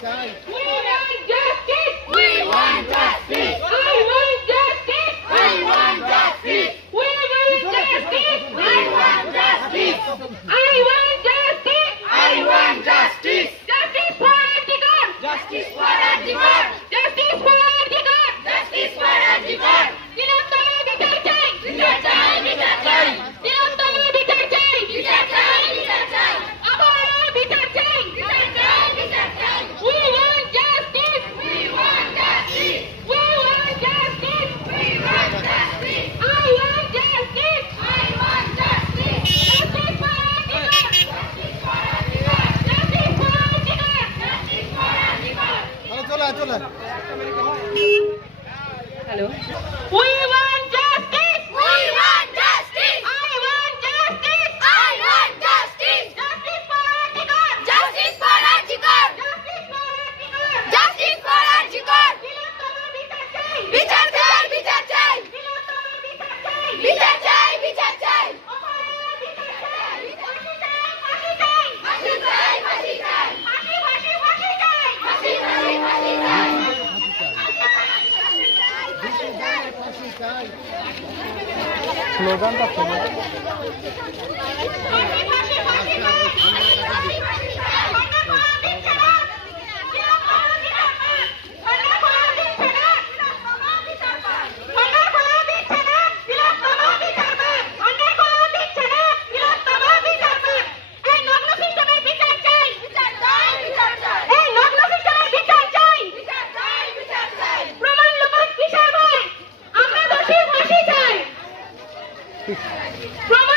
Cai. শোনো। প্রমাণ প্রমাণ